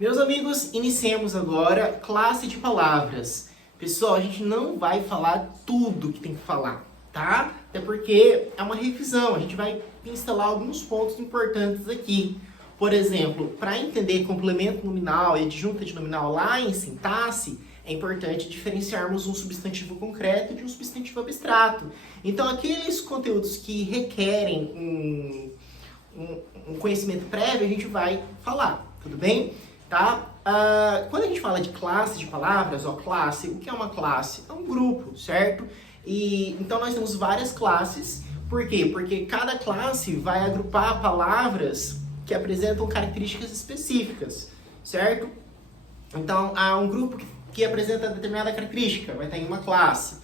Meus amigos, iniciemos agora classe de palavras. Pessoal, a gente não vai falar tudo que tem que falar, tá? Até porque é uma revisão, a gente vai pincelar alguns pontos importantes aqui. Por exemplo, para entender complemento nominal e adjunta de nominal lá em sintaxe, é importante diferenciarmos um substantivo concreto de um substantivo abstrato. Então, aqueles conteúdos que requerem um conhecimento prévio, a gente vai falar, tudo bem? Tá? Quando a gente fala de classe de palavras, classe, o que é uma classe? É um grupo, certo? Então nós temos várias classes. Por quê? Porque cada classe vai agrupar palavras que apresentam características específicas, certo? Então, há um grupo que apresenta determinada característica, vai estar em uma classe.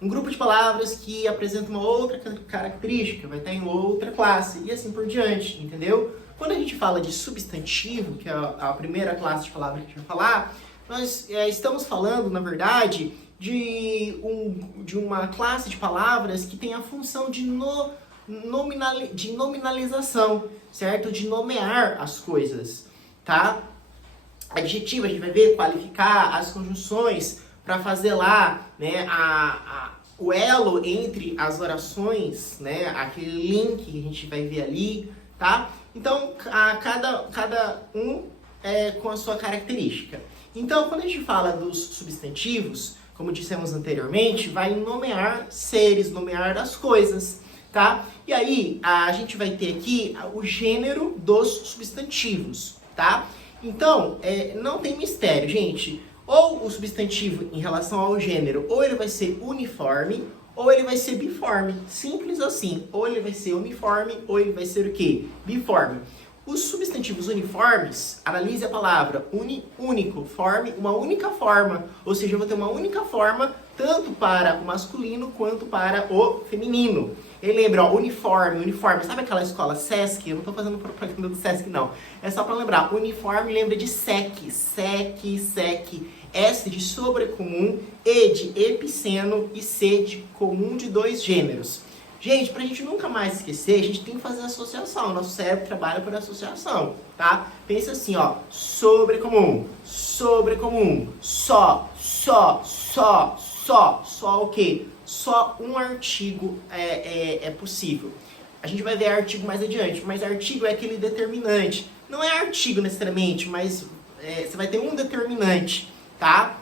Um grupo de palavras que apresenta uma outra característica, vai estar em outra classe, e assim por diante, entendeu? Quando a gente fala de substantivo, que é a primeira classe de palavras que a gente vai falar, nós estamos falando, na verdade, de uma classe de palavras que tem a função de nominalização, certo? De nomear as coisas, tá? Adjetivo, a gente vai ver, qualificar as conjunções para fazer lá, né, o elo entre as orações, né, aquele link que a gente vai ver ali, tá? Então, cada um com a sua característica. Então, quando a gente fala dos substantivos, como dissemos anteriormente, vai nomear seres, nomear as coisas, tá? E aí, a gente vai ter aqui o gênero dos substantivos, tá? Então, não tem mistério, gente. Ou o substantivo em relação ao gênero, ou ele vai ser uniforme, ou ele vai ser biforme. Simples assim. Ou ele vai ser uniforme, ou ele vai ser o quê? Biforme. Os substantivos uniformes, analise a palavra único, forme, uma única forma. Ou seja, eu vou ter uma única forma, tanto para o masculino quanto para o feminino. E lembra, ó, uniforme. Sabe aquela escola Sesc? Eu não estou fazendo propaganda do Sesc, não. É só para lembrar. Uniforme lembra de sec. S de sobrecomum, E de epiceno e C de comum de dois gêneros. Gente, pra gente nunca mais esquecer, a gente tem que fazer associação. Nosso cérebro trabalha por associação, tá? Pensa assim, ó, sobrecomum, só o quê? Só um artigo é possível. A gente vai ver artigo mais adiante, mas artigo é aquele determinante. Não é artigo necessariamente, mas você vai ter um determinante, tá?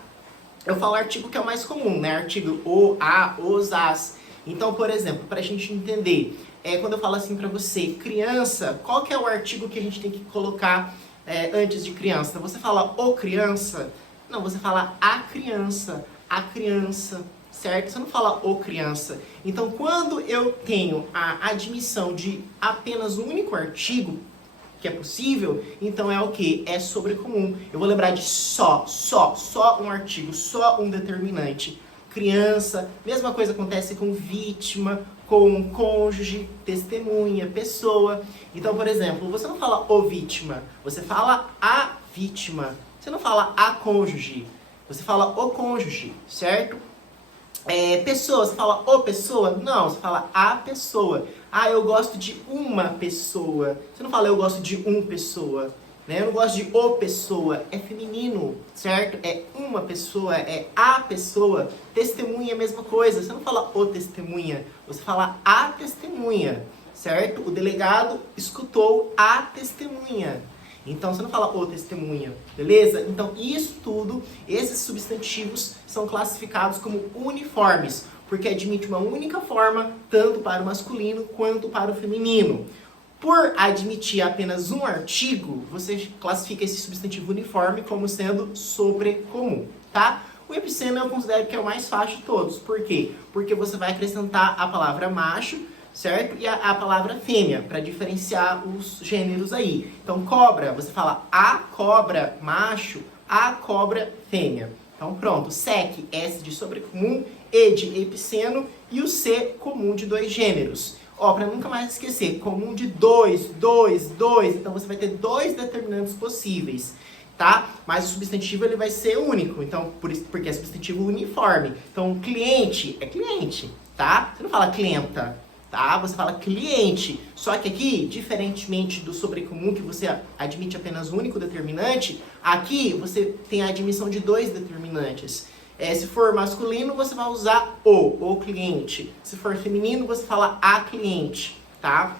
Eu falo artigo que é o mais comum, né? Artigo o, a, os, as. Então, por exemplo, para a gente entender, quando eu falo assim para você, criança, qual que é o artigo que a gente tem que colocar antes de criança? Você fala o criança? Não, você fala a criança, certo? Você não fala o criança. Então, quando eu tenho a admissão de apenas um único artigo, que é possível, então é o que? É sobrecomum. Eu vou lembrar de só um artigo, só um determinante. Criança, mesma coisa acontece com vítima, com cônjuge, testemunha, pessoa. Então, por exemplo, você não fala o vítima, você fala a vítima. Você não fala a cônjuge, você fala o cônjuge, certo? Pessoa, você fala o pessoa? Não, você fala a pessoa. Ah, eu gosto de uma pessoa. Você não fala eu gosto de pessoa, né? Eu não gosto de o pessoa. É feminino, certo? É uma pessoa, é a pessoa. Testemunha é a mesma coisa. Você não fala o testemunha, você fala a testemunha, certo? O delegado escutou a testemunha. Então, você não fala o testemunha, beleza? Então, isso tudo, esses substantivos são classificados como uniformes, porque admite uma única forma, tanto para o masculino quanto para o feminino. Por admitir apenas um artigo, você classifica esse substantivo uniforme como sendo sobrecomum, tá? O epiceno eu considero que é o mais fácil de todos. Por quê? Porque você vai acrescentar a palavra macho, certo? E a palavra fêmea, para diferenciar os gêneros aí. Então, cobra, você fala a cobra macho, a cobra fêmea. Então, pronto. Sec, S de sobrecomum, E de epiceno e o C comum de dois gêneros. Ó, para nunca mais esquecer, comum de dois. Então, você vai ter dois determinantes possíveis, tá? Mas o substantivo ele vai ser único. Então, porque é substantivo uniforme. Então, cliente é cliente, tá? Você não fala clienta. tá? Você fala cliente. Só que aqui, diferentemente do sobrecomum, que você admite apenas um único determinante, aqui você tem a admissão de dois determinantes. Se for masculino, você vai usar o cliente. Se for feminino, você fala a cliente, tá?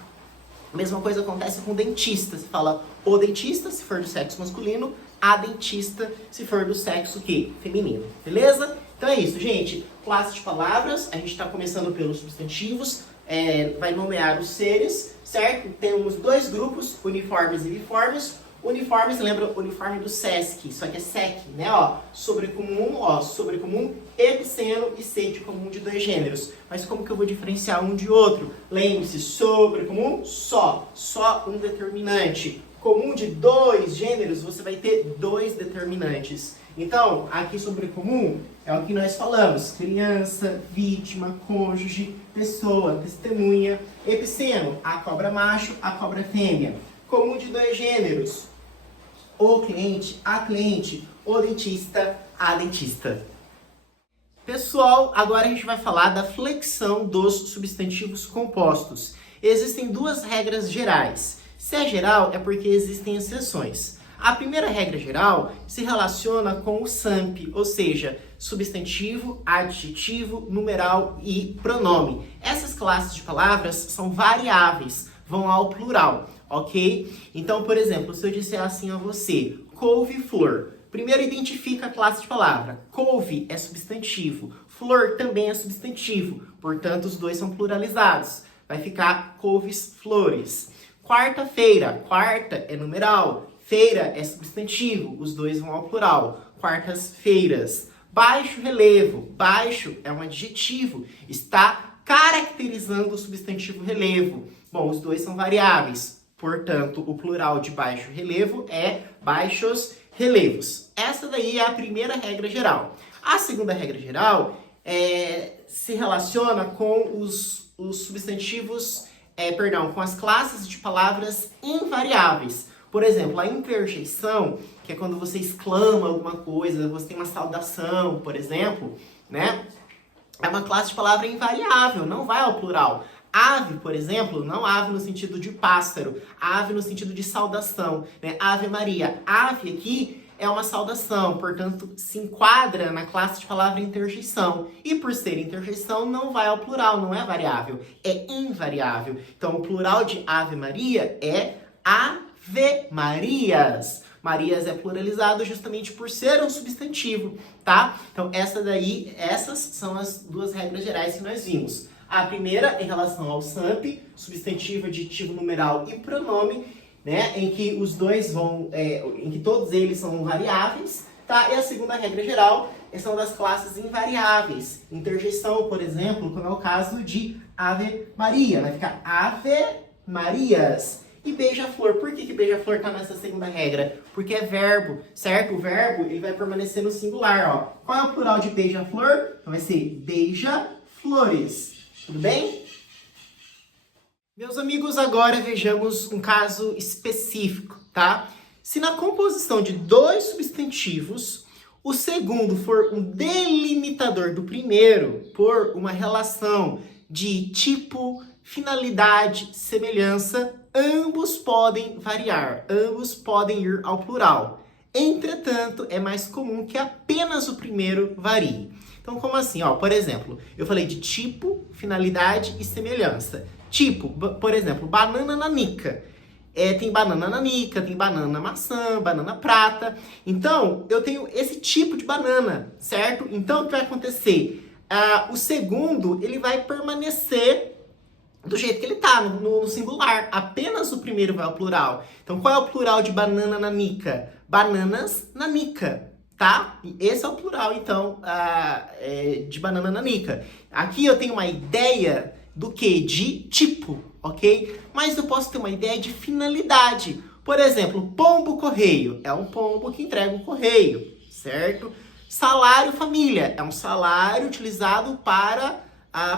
A mesma coisa acontece com dentista. Você fala o dentista, se for do sexo masculino, a dentista, se for do sexo que? Feminino. Beleza? Então é isso, gente. Classe de palavras. A gente está começando pelos substantivos. Vai nomear os seres, certo? Temos dois grupos, uniformes e biformes. Uniformes, lembra o uniforme do SESC, só que é SEC, né? Sobrecomum, epiceno e C de comum de dois gêneros. Mas como que eu vou diferenciar um de outro? Lembre-se, sobrecomum, só um determinante. Comum de dois gêneros, você vai ter dois determinantes. Então, aqui sobrecomum é o que nós falamos: criança, vítima, cônjuge, pessoa, testemunha. Epiceno, a cobra macho, a cobra fêmea. Comum de dois gêneros: o cliente, a cliente, o dentista, a dentista. Pessoal, agora a gente vai falar da flexão dos substantivos compostos. Existem duas regras gerais. Se é geral, é porque existem exceções. A primeira regra geral se relaciona com o SAMP, ou seja, substantivo, adjetivo, numeral e pronome. Essas classes de palavras são variáveis, vão ao plural. Ok? Então, por exemplo, se eu disser assim a você, couve-flor. Primeiro identifica a classe de palavra. Couve é substantivo. Flor também é substantivo. Portanto, os dois são pluralizados. Vai ficar couves-flores. Quarta-feira. Quarta é numeral. Feira é substantivo. Os dois vão ao plural. Quartas-feiras. Baixo relevo. Baixo é um adjetivo. Está caracterizando o substantivo relevo. Bom, os dois são variáveis. Portanto, o plural de baixo relevo é baixos relevos. Essa daí é a primeira regra geral. A segunda regra geral se relaciona com os substantivos, com as classes de palavras invariáveis. Por exemplo, a interjeição, que é quando você exclama alguma coisa, você tem uma saudação, por exemplo, né? É uma classe de palavra invariável, não vai ao plural. Ave, por exemplo, não ave no sentido de pássaro, ave no sentido de saudação, né? Ave Maria. Ave aqui é uma saudação, portanto, se enquadra na classe de palavra interjeição. E por ser interjeição, não vai ao plural, não é variável, é invariável. Então, o plural de Ave Maria é Ave Marias. Marias é pluralizado justamente por ser um substantivo, tá? Então, essas são as duas regras gerais que nós vimos. A primeira em relação ao SAMP, substantivo, adjetivo, numeral e pronome, né, em que os dois em que todos eles são variáveis, tá? E a segunda regra geral são das classes invariáveis. Interjeição, por exemplo, como é o caso de Ave Maria, vai ficar Ave Marias. E beija-flor, por que beija-flor está nessa segunda regra? Porque é verbo, certo? O verbo ele vai permanecer no singular, ó. Qual é o plural de beija-flor? Então vai ser beija-flores. Tudo bem? Meus amigos, agora vejamos um caso específico, tá? Se na composição de dois substantivos, o segundo for um delimitador do primeiro por uma relação de tipo, finalidade, semelhança, ambos podem variar, ambos podem ir ao plural. Entretanto, é mais comum que apenas o primeiro varie. Então, como assim? Por exemplo, eu falei de tipo, finalidade e semelhança. Tipo, por exemplo, banana nanica. Tem banana nanica, tem banana maçã, banana prata. Então, eu tenho esse tipo de banana, certo? Então, o que vai acontecer? O segundo, ele vai permanecer do jeito que ele tá, no singular. Apenas o primeiro vai ao plural. Então, qual é o plural de banana nanica? Bananas nanica. Tá? E esse é o plural, então, de banana nanica. Aqui eu tenho uma ideia do que? De tipo, ok? Mas eu posso ter uma ideia de finalidade. Por exemplo, pombo-correio é um pombo que entrega o correio, certo? Salário-família é um salário utilizado para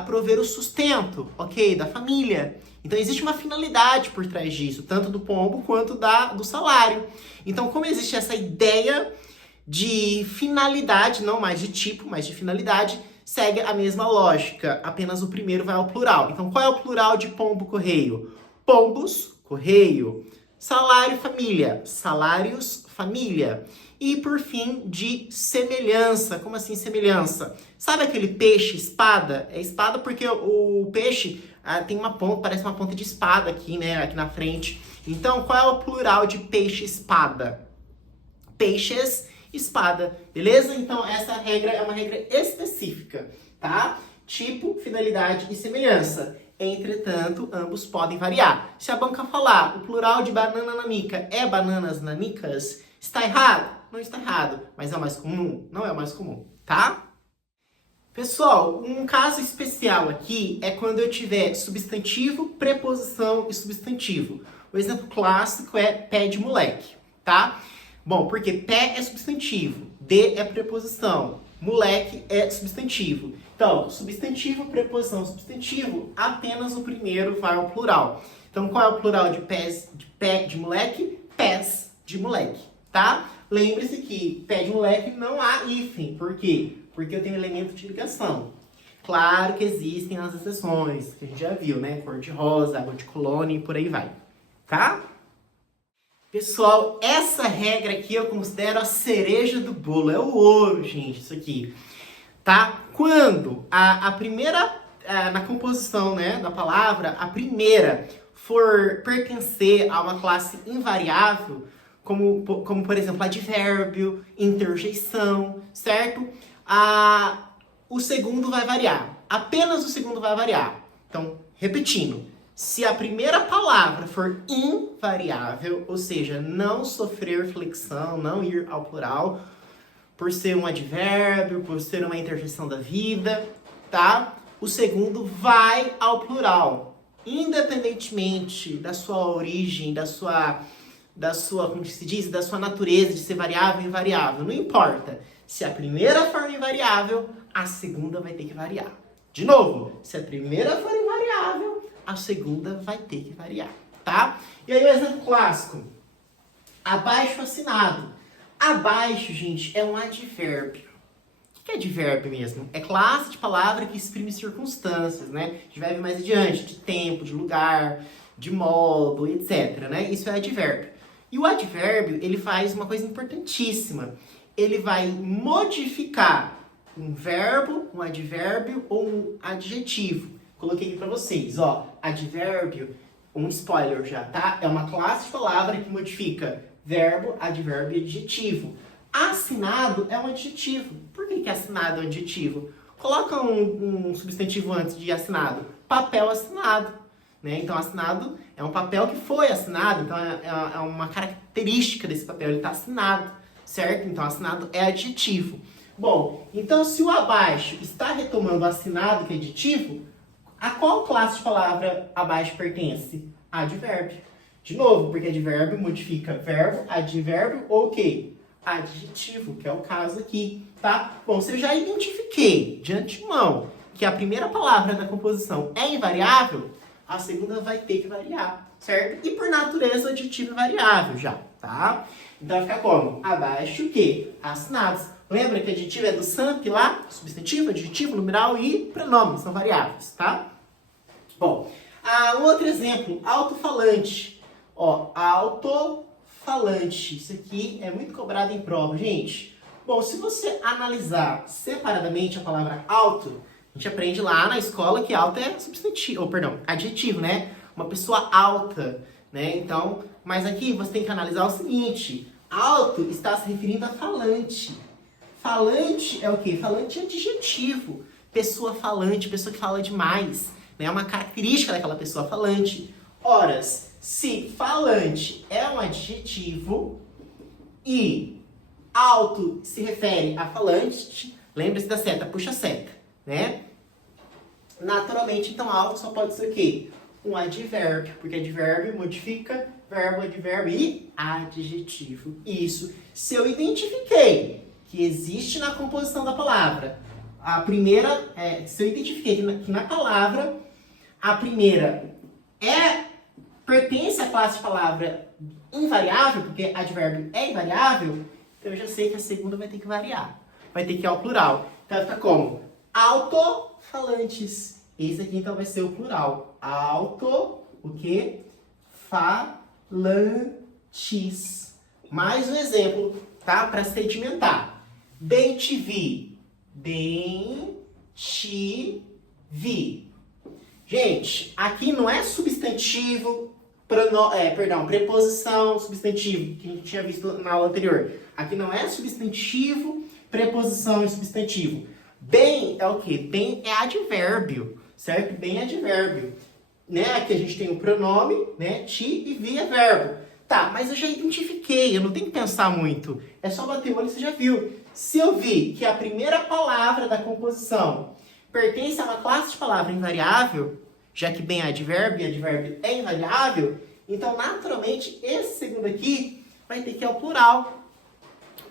prover o sustento, ok? Da família. Então, existe uma finalidade por trás disso, tanto do pombo quanto do salário. Então, como existe essa ideia de finalidade, não mais de tipo, mas de finalidade, segue a mesma lógica, apenas o primeiro vai ao plural. Então, qual é o plural de pombo correio? Pombos, correio. Salário, família. Salários, família. E, por fim, de semelhança. Como assim semelhança? Sabe aquele peixe, espada? É espada porque o peixe tem uma ponta, parece uma ponta de espada aqui, né? Aqui na frente. Então, qual é o plural de peixe-espada? Peixes, espada. Beleza? Então, essa regra é uma regra específica, tá? Tipo, finalidade e semelhança. Entretanto, ambos podem variar. Se a banca falar o plural de banana nanica é bananas nanicas, está errado? Não está errado, mas é o mais comum? Não é o mais comum, tá? Pessoal, um caso especial aqui é quando eu tiver substantivo, preposição e substantivo. O exemplo clássico é pé de moleque, tá? Bom, porque pé é substantivo, de é preposição, moleque é substantivo. Então, substantivo, preposição, substantivo, apenas o primeiro vai ao plural. Então, qual é o plural de pé de moleque? Pés de moleque, tá? Lembre-se que pé de moleque não há hífen. Por quê? Porque eu tenho elemento de ligação. Claro que existem as exceções, que a gente já viu, né? Cor de rosa, água de colônia e por aí vai, tá? Pessoal, essa regra aqui eu considero a cereja do bolo. É o ouro, gente, isso aqui. Tá? Quando a primeira, na composição, né, da palavra, a primeira for pertencer a uma classe invariável, como por exemplo, advérbio, interjeição, certo? O segundo vai variar. Apenas o segundo vai variar. Então, repetindo. Se a primeira palavra for invariável, ou seja, não sofrer flexão, não ir ao plural, por ser um advérbio, por ser uma interjeição da vida, tá? O segundo vai ao plural, independentemente da sua origem, da sua, como se diz, da sua natureza de ser variável ou invariável. Não importa. Se a primeira for invariável, a segunda vai ter que variar. De novo, se a primeira for invariável, a segunda vai ter que variar, tá? E aí o exemplo clássico. Abaixo assinado. Abaixo, gente, é um advérbio. O que é advérbio mesmo? É classe de palavra que exprime circunstâncias, né? Advérbio mais adiante, de tempo, de lugar, de modo, etc, né? Isso é advérbio. E o advérbio, ele faz uma coisa importantíssima. Ele vai modificar um verbo, um advérbio ou um adjetivo. Coloquei aqui pra vocês, ó, advérbio, um spoiler já, tá? É uma classe de palavra que modifica verbo, advérbio e adjetivo. Assinado é um adjetivo. Por que assinado é um adjetivo? Coloca um substantivo antes de assinado. Papel assinado, né? Então, assinado é um papel que foi assinado, então é uma característica desse papel, ele está assinado, certo? Então, assinado é adjetivo. Bom, então se o abaixo está retomando assinado, que é adjetivo, a qual classe de palavra abaixo pertence? Advérbio. De novo, porque advérbio modifica verbo, advérbio ou o quê? Adjetivo, que é o caso aqui, tá? Bom, se eu já identifiquei de antemão que a primeira palavra da composição é invariável, a segunda vai ter que variar, certo? E por natureza o adjetivo é variável já, tá? Então vai ficar como? Abaixo o quê? Assinados. Lembra que adjetivo é do SAMP lá? Substantivo, adjetivo, numeral e pronome, são variáveis, tá? Bom, um outro exemplo, alto-falante. Ó, alto-falante. Isso aqui é muito cobrado em prova, gente. Bom, se você analisar separadamente a palavra alto, a gente aprende lá na escola que alto é substantivo, ou perdão, adjetivo, né? Uma pessoa alta, né? Então, mas aqui você tem que analisar o seguinte, alto está se referindo a falante. Falante é o quê? Falante é adjetivo. Pessoa falante, pessoa que fala demais. É uma característica daquela pessoa falante. Ora, se falante é um adjetivo e alto se refere a falante, lembre-se da seta, puxa a seta, né? Naturalmente, então, alto só pode ser o quê? Um advérbio, porque advérbio modifica verbo, advérbio e adjetivo. Isso. Se eu identifiquei que existe na composição da palavra, a primeira, se eu identifiquei que na palavra, a primeira pertence à classe de palavra invariável, porque advérbio é invariável, então eu já sei que a segunda vai ter que variar. Vai ter que ir ao plural. Então vai ficar como? Alto-falantes. Esse aqui então vai ser o plural. Alto, o quê? Falantes. Mais um exemplo, tá? Para sedimentar. Bem-te-vi. Bem-te-vi. Gente, aqui não é substantivo, preposição, substantivo, que a gente tinha visto na aula anterior. Aqui não é substantivo, preposição e substantivo. Bem é o quê? Bem é advérbio, certo? Bem é advérbio. Né? Aqui a gente tem o pronome, né? Ti e vi é verbo. Tá, mas eu já identifiquei, eu não tenho que pensar muito. É só bater o olho e você já viu. Se eu vi que a primeira palavra da composição pertence a uma classe de palavra invariável, já que bem é advérbio e advérbio é invariável, então naturalmente esse segundo aqui vai ter que ir ao plural.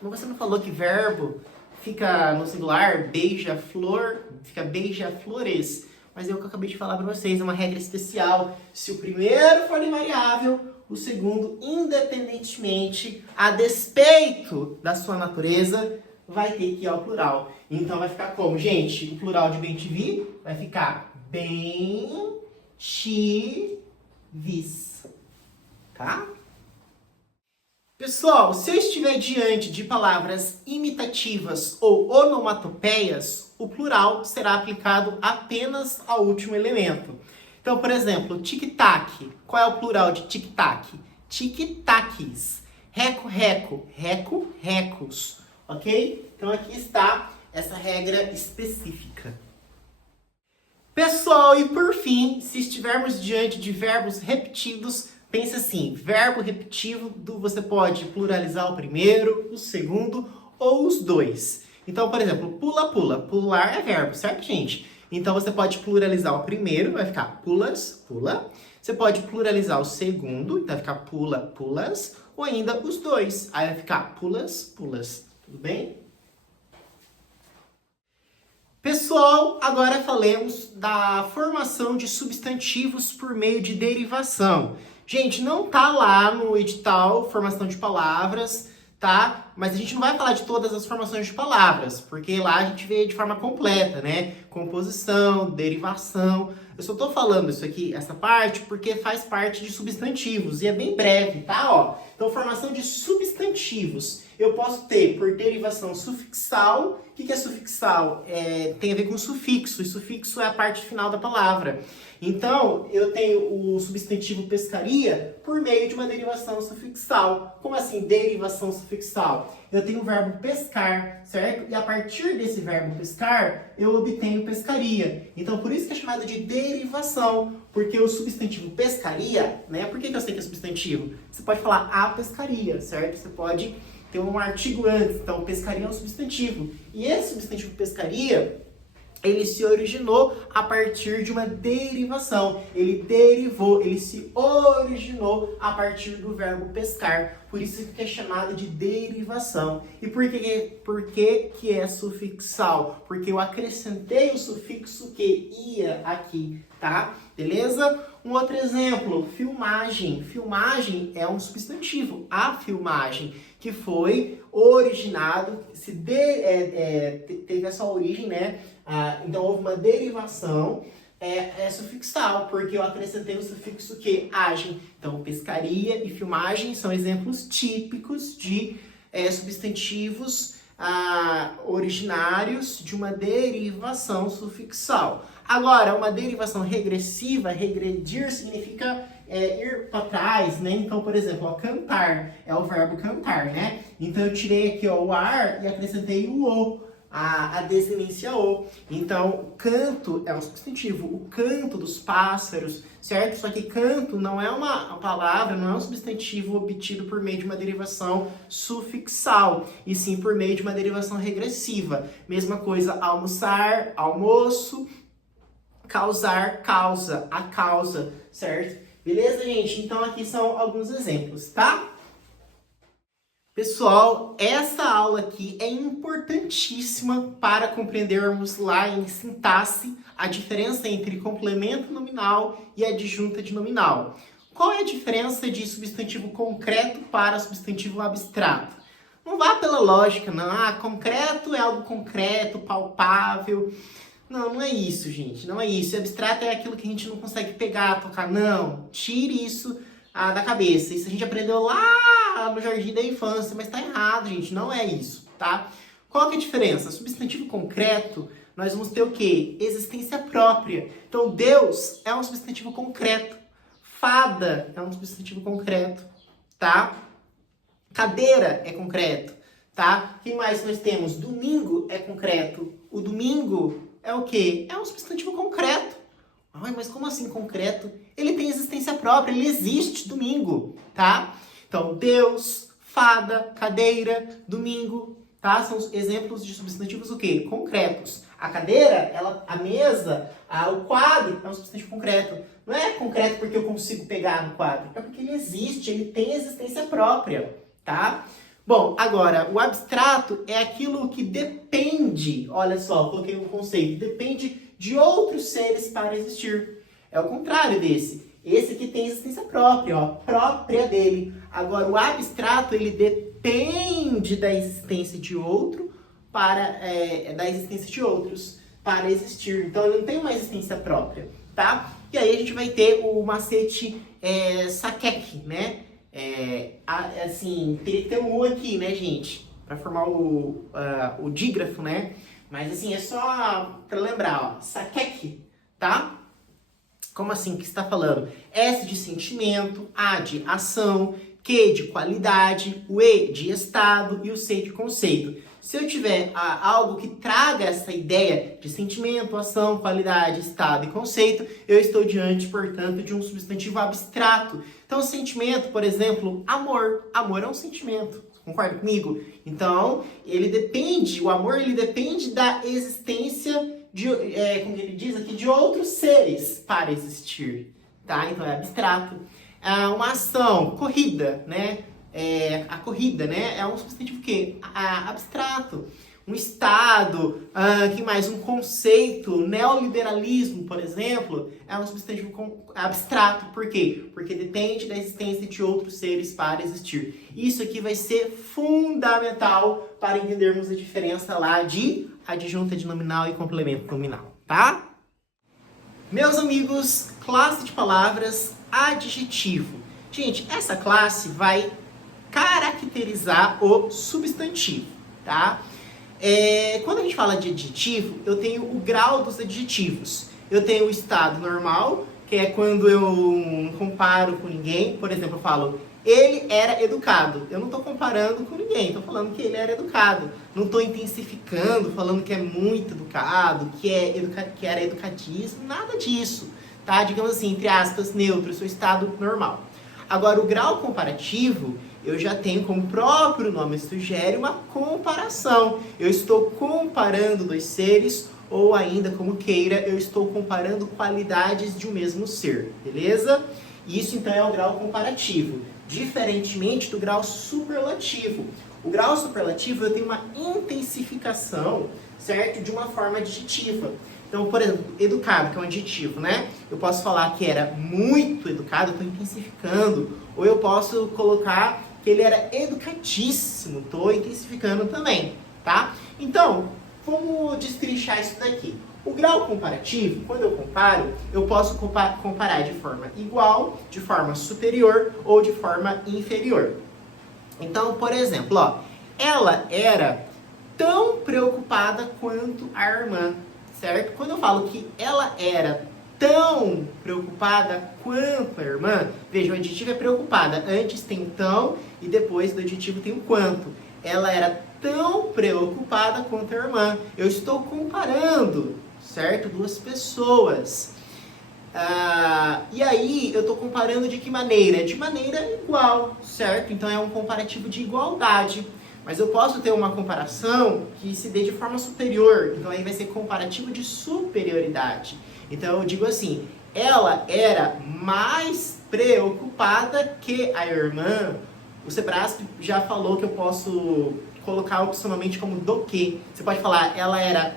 Mas você não falou que verbo fica no singular, beija-flor, fica beija-flores. Mas é o que eu acabei de falar para vocês, é uma regra especial. Se o primeiro for invariável, o segundo, independentemente, a despeito da sua natureza, vai ter que ir ao plural. Então vai ficar como, gente? O plural de bem-te-vi vai ficar bem-te-vis. Tá? Pessoal, se eu estiver diante de palavras imitativas ou onomatopeias, o plural será aplicado apenas ao último elemento. Então, por exemplo, tic-tac. Qual é o plural de tic-tac? Tic-tacs. Reco-reco. Reco-recos. Ok? Então, aqui está essa regra específica. Pessoal, e por fim, se estivermos diante de verbos repetidos, pense assim, verbo repetitivo, você pode pluralizar o primeiro, o segundo ou os dois. Então, por exemplo, pula-pula. Pular é verbo, certo, gente? Então, você pode pluralizar o primeiro, vai ficar pulas, pula. Você pode pluralizar o segundo, então vai ficar pula, pulas. Ou ainda os dois, aí vai ficar pulas, pulas. Tudo bem? Pessoal, agora falemos da formação de substantivos por meio de derivação. Gente, não tá lá no edital formação de palavras, tá? Mas a gente não vai falar de todas as formações de palavras, porque lá a gente vê de forma completa, né? Composição, derivação. Eu só tô falando isso aqui, essa parte, porque faz parte de substantivos e é bem breve, tá? Ó, então, formação de substantivos. Eu posso ter por derivação sufixal. O que é sufixal? Tem a ver com sufixo, e sufixo é a parte final da palavra. Então, eu tenho o substantivo pescaria por meio de uma derivação sufixal. Como assim, derivação sufixal? Eu tenho o verbo pescar, certo? E a partir desse verbo pescar, eu obtenho pescaria. Então, por isso que é chamado de derivação, porque o substantivo pescaria, né? Por que eu sei que é substantivo? Você pode falar a pescaria, certo? Você pode ter um artigo antes, então pescaria é um substantivo. E esse substantivo pescaria, ele se originou a partir de uma derivação. Ele derivou, ele se originou a partir do verbo pescar. Por isso que é chamado de derivação. E por que é sufixal? Porque eu acrescentei o sufixo que ia aqui, tá? Beleza? Um outro exemplo, filmagem. Filmagem é um substantivo. A filmagem, que foi originado, teve essa origem, né? Então houve uma derivação sufixal, porque eu acrescentei o sufixo que, agem. Então, pescaria e filmagem são exemplos típicos de substantivos originários de uma derivação sufixal. Agora, uma derivação regressiva, regredir significa ir para trás, né? Então, por exemplo, ó, cantar é o verbo cantar, né? Então, eu tirei aqui ó, o ar e acrescentei o o, a desinência o. Então, canto é um substantivo, o canto dos pássaros, certo? Só que canto não é uma palavra, não é um substantivo obtido por meio de uma derivação sufixal, e sim por meio de uma derivação regressiva. Mesma coisa, almoçar, almoço, causar, causa, a causa, certo? Beleza, gente? Então, aqui são alguns exemplos, tá? Pessoal, essa aula aqui é importantíssima para compreendermos lá em sintaxe a diferença entre complemento nominal e adjunta de nominal. Qual é a diferença de substantivo concreto para substantivo abstrato? Não vá pela lógica, não. Concreto é algo concreto, palpável. Não, não é isso, gente. Não é isso. Abstrato é aquilo que a gente não consegue pegar, tocar. Não. Tire isso da cabeça. Isso a gente aprendeu lá no jardim da infância, mas tá errado, gente. Não é isso, tá? Qual que é a diferença? Substantivo concreto, nós vamos ter o quê? Existência própria. Então, Deus é um substantivo concreto. Fada é um substantivo concreto, tá? Cadeira é concreto, tá? O que mais nós temos? Domingo é concreto. O domingo é o quê? É um substantivo concreto. Ai, mas como assim concreto? Ele tem existência própria, ele existe, domingo, tá? Então, Deus, fada, cadeira, domingo, tá? São exemplos de substantivos o quê? Concretos. A cadeira, a mesa, o quadro é um substantivo concreto. Não é concreto porque eu consigo pegar no quadro, é porque ele existe, ele tem existência própria, tá? Bom, agora, o abstrato é aquilo que depende, olha só, coloquei um conceito, depende de outros seres para existir. É o contrário desse. Esse aqui tem existência própria, ó, própria dele. Agora, o abstrato, ele depende da existência de outro da existência de outros para existir. Então, ele não tem uma existência própria, tá? E aí a gente vai ter o macete Sakek, né? Assim, teria que ter um U aqui, né, gente? Para formar o dígrafo, né? Mas assim, é só para lembrar, ó. Sakek, tá? Como assim? O que você está falando? S de sentimento, A de ação, Q de qualidade, o E de estado e o C de conceito. Se eu tiver algo que traga essa ideia de sentimento, ação, qualidade, estado e conceito, eu estou diante, portanto, de um substantivo abstrato. Então, sentimento, por exemplo, amor. Amor é um sentimento. Concorda comigo? Então, o amor ele depende da existência como ele diz aqui, de outros seres para existir, tá? Então é abstrato. Uma ação, corrida, né? A corrida, né? É um substantivo que abstrato. Um estado, que mais? Um conceito, neoliberalismo, por exemplo, é um substantivo abstrato. Por quê? Porque depende da existência de outros seres para existir. Isso aqui vai ser fundamental para entendermos a diferença lá de adjunta de nominal e complemento nominal, tá? Meus amigos, classe de palavras adjetivo. Gente, essa classe vai caracterizar o substantivo, tá? Quando a gente fala de adjetivo, eu tenho o grau dos adjetivos. Eu tenho o estado normal, que é quando eu não comparo com ninguém. Por exemplo, eu falo, ele era educado. Eu não estou comparando com ninguém, estou falando que ele era educado. Não estou intensificando, falando que é muito educado, que era educadíssimo, nada disso. Tá? Digamos assim, entre aspas, neutro, seu estado normal. Agora, o grau comparativo, eu já tenho, como o próprio nome sugere, uma comparação. Eu estou comparando dois seres, ou ainda, como queira, eu estou comparando qualidades de um mesmo ser, beleza? Isso, então, é o grau comparativo, diferentemente do grau superlativo. O grau superlativo, eu tenho uma intensificação, certo? De uma forma adjetiva. Então, por exemplo, educado, que é um adjetivo, né? Eu posso falar que era muito educado, estou intensificando. Ou eu posso colocar que ele era educadíssimo, estou intensificando também, tá? Então, vamos destrinchar isso daqui. O grau comparativo, quando eu comparo, eu posso comparar de forma igual, de forma superior ou de forma inferior. Então, por exemplo, ó, ela era tão preocupada quanto a irmã, certo? Quando eu falo que ela era tão preocupada quanto a irmã, veja, o adjetivo é preocupada. Antes tem o tão e depois do adjetivo tem o quanto. Ela era tão preocupada quanto a irmã. Eu estou comparando, certo? Duas pessoas. E aí, eu estou comparando de que maneira? De maneira igual, certo? Então, é um comparativo de igualdade. Mas eu posso ter uma comparação que se dê de forma superior. Então, aí vai ser comparativo de superioridade. Então, eu digo assim, ela era mais preocupada que a irmã. O Sebrasp já falou que eu posso colocar opcionalmente como do que. Você pode falar, ela era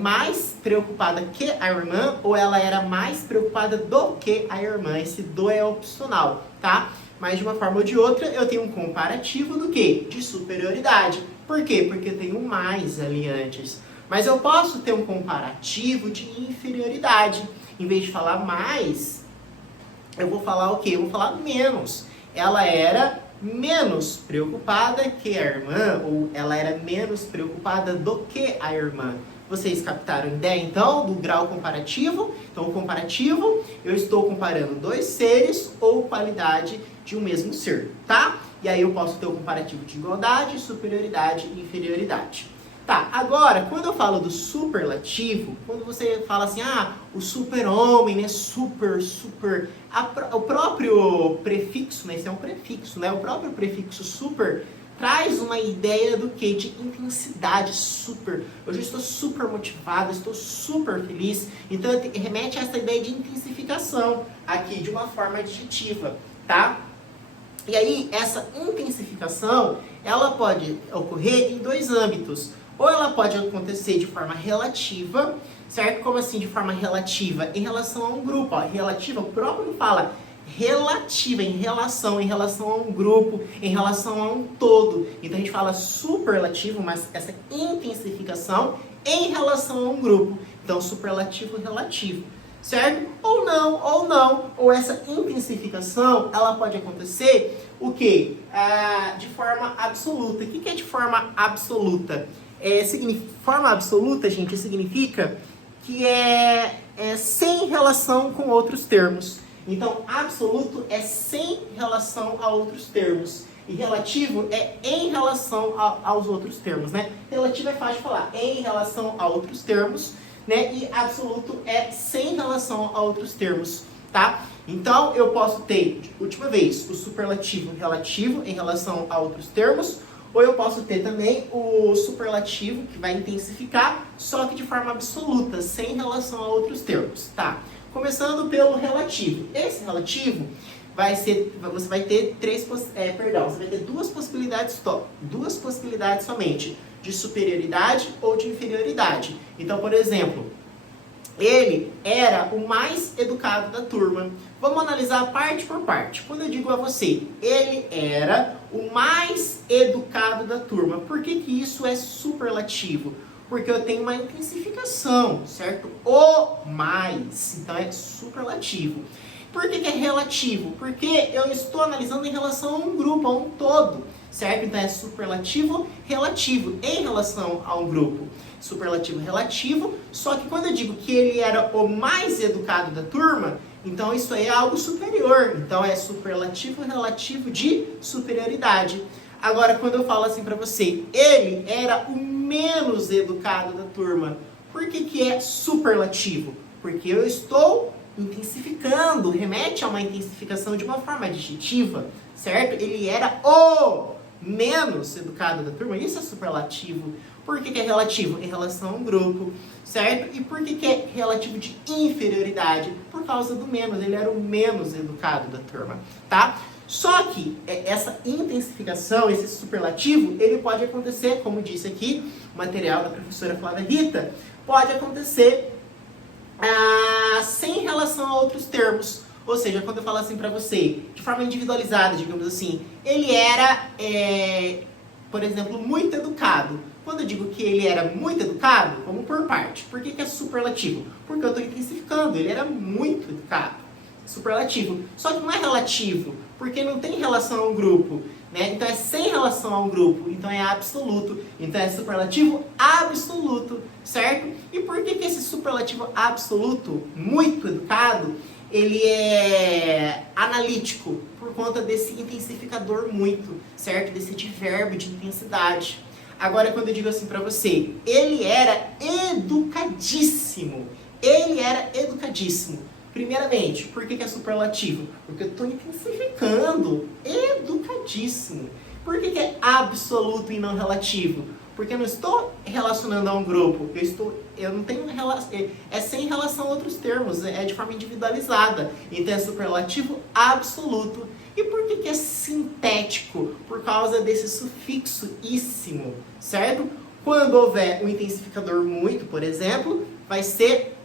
mais preocupada que a irmã, ou ela era mais preocupada do que a irmã. Esse do é opcional, tá? Mas de uma forma ou de outra, eu tenho um comparativo do quê? De superioridade. Por quê? Porque eu tenho mais ali antes. Mas eu posso ter um comparativo de inferioridade. Em vez de falar mais, eu vou falar o quê? Eu vou falar menos. Ela era menos preocupada que a irmã, ou ela era menos preocupada do que a irmã. Vocês captaram a ideia, então, do grau comparativo? Então, o comparativo, eu estou comparando dois seres ou qualidade de um mesmo ser, tá? E aí eu posso ter o comparativo de igualdade, superioridade e inferioridade. Tá, agora, quando eu falo do superlativo, quando você fala assim, o super-homem, né, super, o próprio prefixo, né, esse é um prefixo, né, o próprio prefixo super traz uma ideia do que? De intensidade, super. Hoje eu estou super motivado, estou super feliz, então remete a essa ideia de intensificação aqui, de uma forma adjetiva, tá? E aí, essa intensificação, ela pode ocorrer em dois âmbitos. Ou ela pode acontecer de forma relativa, certo? Como assim de forma relativa? Em relação a um grupo. Ó, relativa, o próprio fala relativa, em relação a um grupo, em relação a um todo. Então a gente fala superlativo, mas essa intensificação em relação a um grupo. Então superlativo relativo, certo? Ou não. Ou essa intensificação, ela pode acontecer o quê? De forma absoluta. O que é de forma absoluta? Forma absoluta, gente, significa que é sem relação com outros termos. Então, absoluto é sem relação a outros termos. E relativo é em relação aos outros termos, né? Relativo é fácil de falar, em relação a outros termos, né? E absoluto é sem relação a outros termos, tá? Então, eu posso ter, última vez, o superlativo relativo em relação a outros termos, ou eu posso ter também o superlativo, que vai intensificar, só que de forma absoluta, sem relação a outros termos, tá? Começando pelo relativo. Esse relativo você vai ter duas possibilidades somente, de superioridade ou de inferioridade. Então, por exemplo, ele era o mais educado da turma. Vamos analisar parte por parte. Quando eu digo a você, ele era o mais educado da turma. Por que isso é superlativo? Porque eu tenho uma intensificação, certo? O mais. Então é superlativo. Por que é relativo? Porque eu estou analisando em relação a um grupo, a um todo, certo? Então é superlativo relativo em relação a um grupo. Superlativo relativo, só que quando eu digo que ele era o mais educado da turma, então isso aí é algo superior. Então é superlativo relativo de superioridade. Agora, quando eu falo assim pra você, ele era o menos educado da turma, por que é superlativo? Porque eu estou intensificando, remete a uma intensificação de uma forma adjetiva, certo? Ele era o menos educado da turma, isso é superlativo. Por que é relativo? Em relação a um grupo, certo? E por que é relativo de inferioridade? Por causa do menos, ele era o menos educado da turma, tá? Só que essa intensificação, esse superlativo, ele pode acontecer, como disse aqui, o material da professora Flávia Rita, pode acontecer sem relação a outros termos. Ou seja, quando eu falo assim pra você, de forma individualizada, digamos assim, ele era, por exemplo, muito educado. Quando eu digo que ele era muito educado, vamos por parte. Por que é superlativo? Porque eu estou intensificando, ele era muito educado. Superlativo. Só que não é relativo, porque não tem relação a um grupo, né? Então é sem relação a um grupo, então é absoluto. Então é superlativo absoluto, certo? E por que esse superlativo absoluto, muito educado, ele é analítico? Por conta desse intensificador muito, certo? Desse advérbio de intensidade. Agora, quando eu digo assim pra você, ele era educadíssimo. Ele era educadíssimo. Primeiramente, por que é superlativo? Porque eu estou intensificando. Educadíssimo. Por que é absoluto e não relativo? Porque eu não estou relacionando a um grupo. Eu não tenho relação. É sem relação a outros termos. É de forma individualizada. Então é superlativo absoluto. E por que é sintético? Por causa desse sufixo íssimo, certo? Quando houver um intensificador muito, por exemplo, vai ser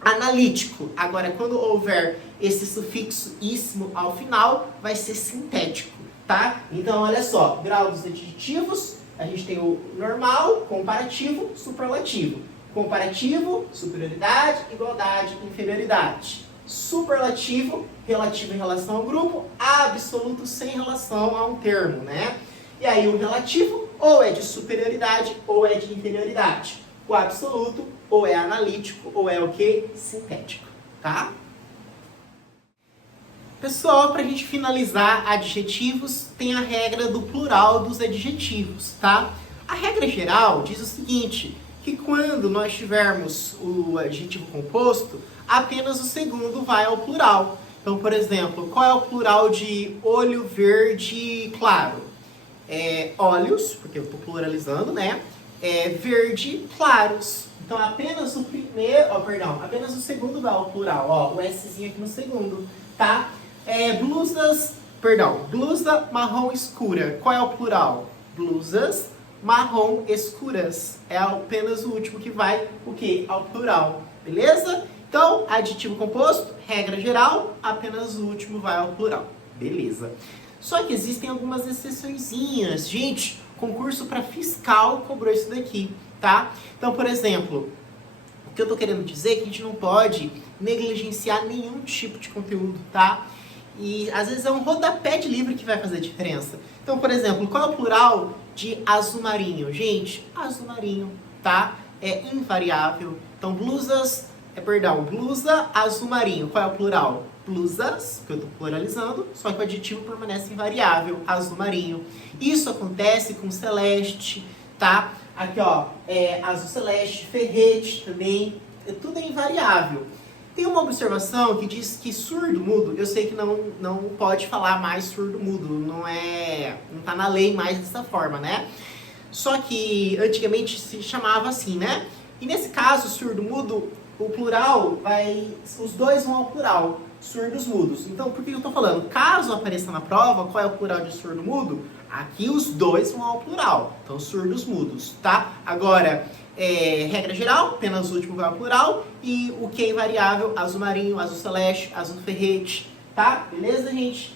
analítico. Agora, quando houver esse sufixo íssimo ao final, vai ser sintético, tá? Então, olha só, grau dos adjetivos, A gente tem o normal, comparativo, superlativo. Comparativo, superioridade, igualdade, inferioridade. Superlativo, relativo em relação ao grupo, absoluto sem relação a um termo, né? E aí o relativo ou é de superioridade ou é de inferioridade. O absoluto ou é analítico ou é o quê? Sintético, tá? Pessoal, para a gente finalizar adjetivos, tem a regra do plural dos adjetivos, tá? A regra geral diz o seguinte, que quando nós tivermos o adjetivo composto, apenas o segundo vai ao plural. Então, por exemplo, qual é o plural de olho verde claro? Olhos, porque eu estou pluralizando, né? Verde claros. Então, apenas o primeiro, apenas o segundo vai ao plural. Ó, o Szinho aqui no segundo, tá? Blusa marrom escura. Qual é o plural? Blusas marrom escuras. É apenas o último que vai o quê? Ao plural. Beleza? Então, adjetivo composto, regra geral, apenas o último vai ao plural. Beleza. Só que existem algumas exceçõezinhas. Gente, concurso para fiscal cobrou isso daqui, tá? Então, por exemplo, o que eu tô querendo dizer é que a gente não pode negligenciar nenhum tipo de conteúdo, tá? E às vezes é um rodapé de livro que vai fazer diferença. Então, por exemplo, qual é o plural de azul marinho? Gente, azul marinho, tá? É invariável. Então, blusa azul marinho. Qual é o plural? Blusas, que eu estou pluralizando, só que o adjetivo permanece invariável, azul marinho. Isso acontece com celeste, tá? Aqui, ó, azul celeste, ferrete também, tudo é invariável. Tem uma observação que diz que surdo-mudo, eu sei que não pode falar mais surdo-mudo, não tá na lei mais dessa forma, né? Só que antigamente se chamava assim, né? E nesse caso, surdo-mudo, o plural os dois vão ao plural, surdos mudos. Então, por que eu estou falando? Caso apareça na prova, qual é o plural de surdo mudo? Aqui os dois vão ao plural, então surdos mudos, tá? Agora, regra geral, apenas o último vai ao plural, e o que é invariável, azul marinho, azul celeste, azul ferrete, tá? Beleza, gente?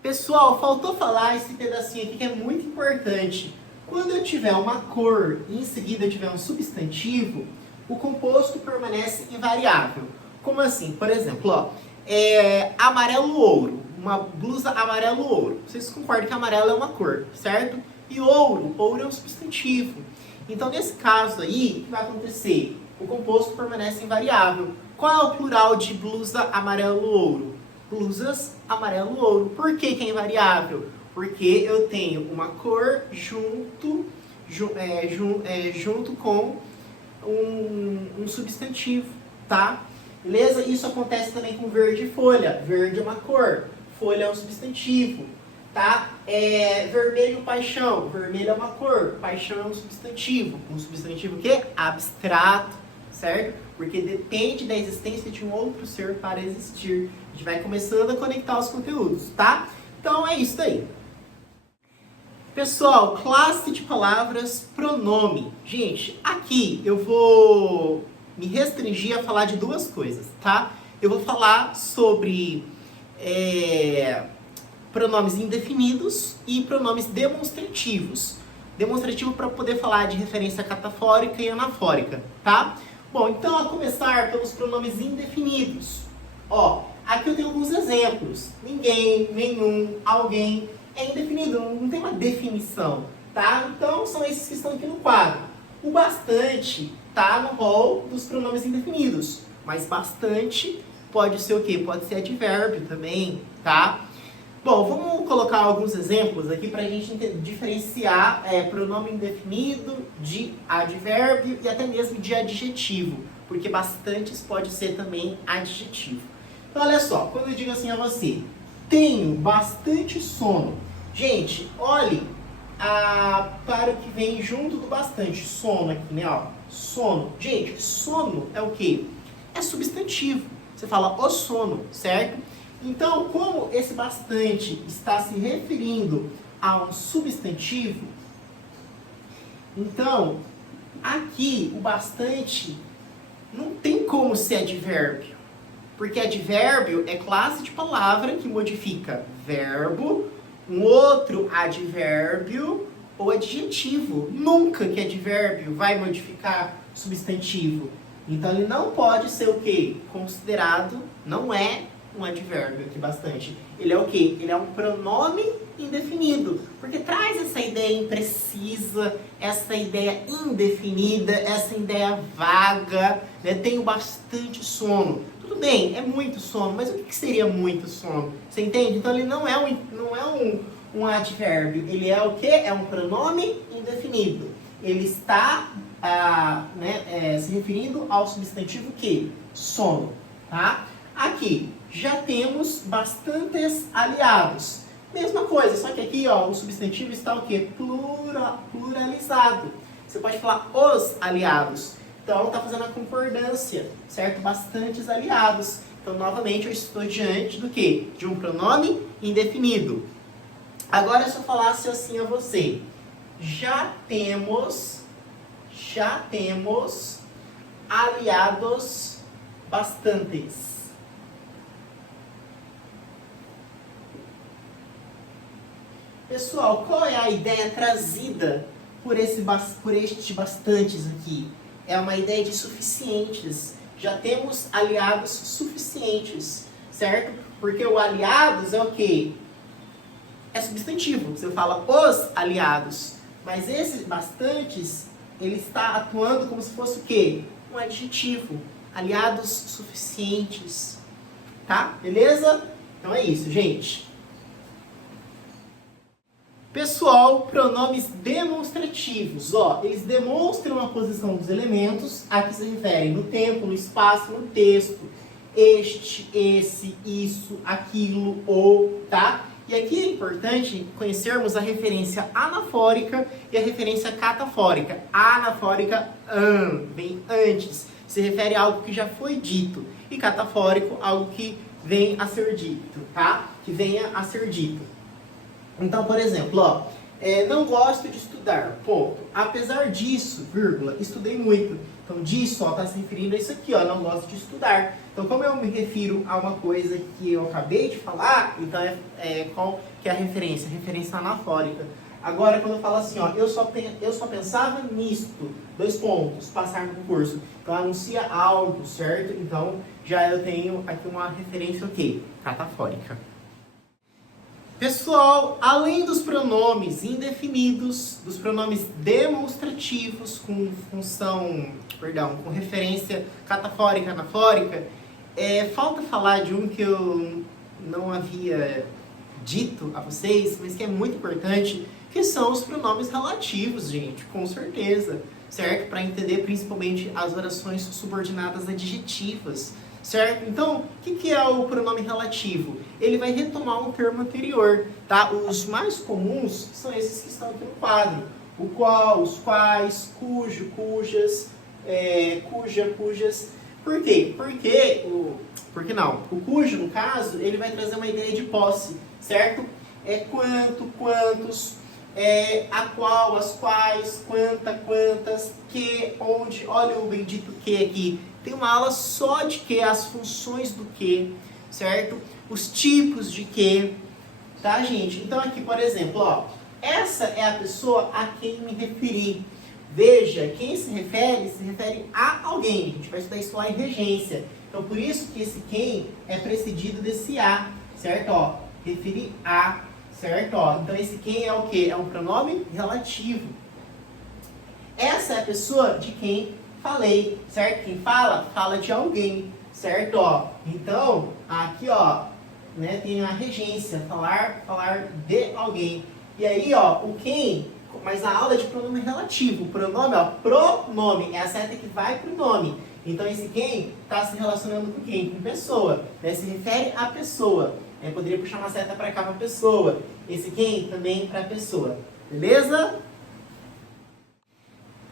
Pessoal, faltou falar esse pedacinho aqui que é muito importante. Quando eu tiver uma cor e em seguida eu tiver um substantivo, o composto permanece invariável. Como assim? Por exemplo, ó, amarelo-ouro, uma blusa amarelo-ouro. Vocês concordam que amarelo é uma cor, certo? E ouro é um substantivo. Então, nesse caso aí, o que vai acontecer? O composto permanece invariável. Qual é o plural de blusa amarelo-ouro? Blusas amarelo-ouro. Por que é invariável? Porque eu tenho uma cor junto com um substantivo, tá? Beleza? Isso acontece também com verde e folha. Verde é uma cor, folha é um substantivo, tá? Vermelho paixão. Vermelho é uma cor, paixão é um substantivo. Um substantivo o quê? Abstrato, certo? Porque depende da existência de um outro ser para existir. A gente vai começando a conectar os conteúdos, tá? Então é isso aí. Pessoal, classe de palavras, pronome. Gente, aqui eu vou me restringir a falar de duas coisas, tá? Eu vou falar sobre pronomes indefinidos e pronomes demonstrativos. Demonstrativo para poder falar de referência catafórica e anafórica, tá? Bom, então a começar pelos pronomes indefinidos. Ó, aqui eu tenho alguns exemplos. Ninguém, nenhum, alguém. É indefinido, não tem uma definição, tá? Então, são esses que estão aqui no quadro. O bastante tá no rol dos pronomes indefinidos, mas bastante pode ser o quê? Pode ser advérbio também, tá? Bom, vamos colocar alguns exemplos aqui para a gente diferenciar pronome indefinido de advérbio e até mesmo de adjetivo, porque bastantes pode ser também adjetivo. Então, olha só, quando eu digo assim a você, tenho bastante sono. Gente, olhe para o que vem junto do bastante. Sono aqui, né? Ó, sono. Gente, sono é o quê? É substantivo. Você fala o sono, certo? Então, como esse bastante está se referindo a um substantivo, então, aqui o bastante não tem como ser advérbio. Porque advérbio é classe de palavra que modifica verbo um outro advérbio ou adjetivo. Nunca que advérbio vai modificar substantivo. Então ele não pode ser o quê? Considerado, não é um advérbio aqui bastante. Ele é o quê? Ele é um pronome indefinido, porque traz essa ideia imprecisa, essa ideia indefinida, essa ideia vaga, né? Tenho bastante sono. Tudo bem, é muito sono, mas o que seria muito sono? Você entende? Então ele não é um advérbio, ele é o quê? É um pronome indefinido. Ele está se referindo ao substantivo que? Sono, tá? Aqui, já temos bastantes aliados. Mesma coisa, só que aqui, ó, o substantivo está o quê? Pluralizado. Você pode falar os aliados. Então, está fazendo a concordância, certo? Bastantes aliados. Então, novamente, eu estou diante do quê? De um pronome indefinido. Agora, se eu falasse assim a você, já temos aliados bastantes. Pessoal, qual é a ideia trazida por este bastantes aqui? É uma ideia de suficientes. Já temos aliados suficientes, certo? Porque o aliados é o quê? É substantivo. Você fala os aliados. Mas esses bastantes, ele está atuando como se fosse o quê? Um adjetivo. Aliados suficientes. Tá? Beleza? Então é isso, gente. Pessoal, pronomes demonstrativos. Ó, eles demonstram a posição dos elementos a que se referem no tempo, no espaço, no texto. Este, esse, isso, aquilo, ou, tá? E aqui é importante conhecermos a referência anafórica e a referência catafórica. Anafórica, vem antes. Se refere a algo que já foi dito. E catafórico, algo que vem a ser dito, tá? Que venha a ser dito. Então, por exemplo, ó, não gosto de estudar, ponto. Apesar disso, vírgula, estudei muito. Então, disso, ó, tá se referindo a isso aqui, ó, não gosto de estudar. Então, como eu me refiro a uma coisa que eu acabei de falar, então qual que é a referência? Referência anafórica. Agora, quando eu falo assim, ó, eu só pensava nisto, 2 pontos, passar no concurso. Então, anuncia algo, certo? Então, já eu tenho aqui uma referência o quê? Catafórica. Pessoal, além dos pronomes indefinidos, dos pronomes demonstrativos com com referência catafórica, anafórica, falta falar de um que eu não havia dito a vocês, mas que é muito importante, que são os pronomes relativos, gente, com certeza, certo? Para entender principalmente as orações subordinadas adjetivas. Certo? Então, o que é o pronome relativo? Ele vai retomar um termo anterior, tá? Os mais comuns são esses que estão aqui no quadro. O qual, os quais, cujo, cujas, cuja, cujas. Por quê? Porque não. O cujo, no caso, ele vai trazer uma ideia de posse, certo? Quanto, quantos, a qual, as quais, quanta, quantas, que, onde. Olha o bendito que aqui. Tem uma aula só de que, as funções do que, certo? Os tipos de que, tá, gente? Então aqui, por exemplo, ó, essa é a pessoa a quem me referi. Veja, quem se refere a alguém. A gente vai estudar isso lá em regência. Então, por isso que esse quem é precedido desse a, certo? Ó, referir a, certo? Ó, então esse quem é o quê? É um pronome relativo. Essa é a pessoa de quem falei, certo? Quem fala de alguém, certo? Ó, então, aqui, ó, né, tem a regência, falar de alguém. E aí, ó, o quem, mas a aula é de pronome relativo. O pronome, ó, pronome, é a seta que vai pro nome. Então, esse quem está se relacionando com quem? Com pessoa, né? Se refere à pessoa. Poderia puxar uma seta para cá para pessoa. Esse quem também para pessoa. Beleza?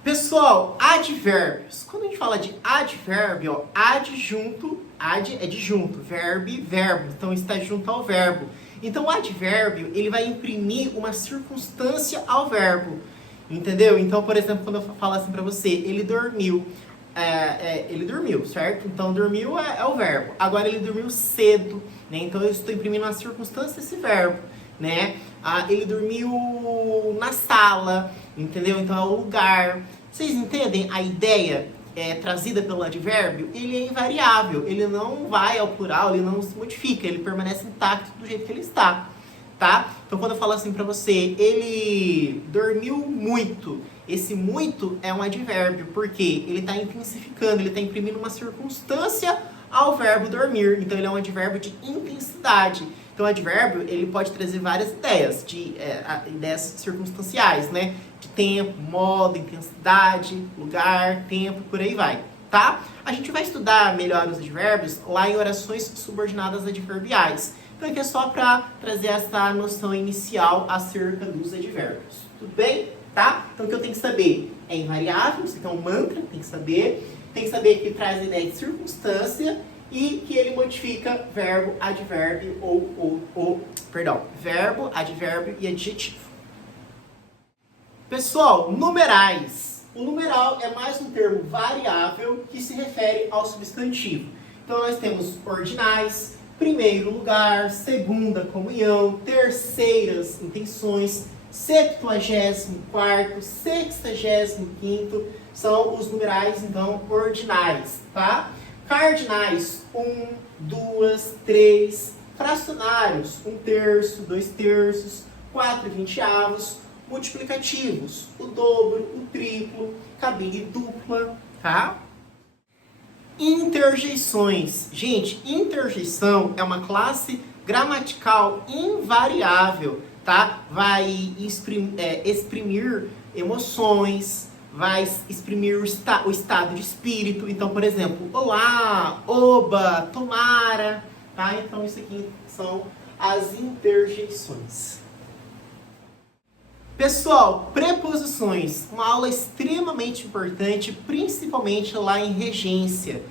Pessoal, advérbios. Quando a gente fala de advérbio, ó, adjunto, ad é de junto, verbo, verbo. Então, está junto ao verbo. Então, o advérbio, ele vai imprimir uma circunstância ao verbo. Entendeu? Então, por exemplo, quando eu falo assim pra você, ele dormiu. Ele dormiu, certo? Então, dormiu é o verbo. Agora, ele dormiu cedo, né? Então, eu estou imprimindo uma circunstância esse verbo. né? Ele dormiu na sala, entendeu? Então é o lugar. Vocês entendem a ideia trazida pelo advérbio? Ele é invariável, ele não vai ao plural, ele não se modifica, ele permanece intacto do jeito que ele está, tá? Então quando eu falo assim pra você, ele dormiu muito, esse muito é um advérbio, porque ele está intensificando, ele está imprimindo uma circunstância ao verbo dormir, então ele é um advérbio de intensidade. Então, o advérbio, ele pode trazer várias ideias, ideias circunstanciais, né? De tempo, modo, intensidade, lugar, tempo, por aí vai, tá? A gente vai estudar melhor os advérbios lá em orações subordinadas adverbiais. Então, aqui é só para trazer essa noção inicial acerca dos advérbios. Tudo bem? Tá? Então, o que eu tenho que saber é invariável, isso aqui é um mantra, tem que saber. Tem que saber que traz a ideia de circunstância e que ele modifica verbo, advérbio verbo, advérbio e adjetivo. Pessoal, numerais. O numeral é mais um termo variável que se refere ao substantivo. Então nós temos ordinais, primeiro lugar, segunda comunhão, terceiras intenções, 74º, 65º, são os numerais, então, ordinais, tá? Cardinais, 1, 2, 3. Fracionários, 1/3, 2/3, 4/20. Multiplicativos, o dobro, o triplo, cabine dupla, tá? Interjeições. Gente, interjeição é uma classe gramatical invariável, tá? Vai exprimir emoções, vai exprimir o estado de espírito. Então, por exemplo, olá, oba, tomara, tá? Então, isso aqui são as interjeições. Pessoal, preposições, uma aula extremamente importante, principalmente lá em regência.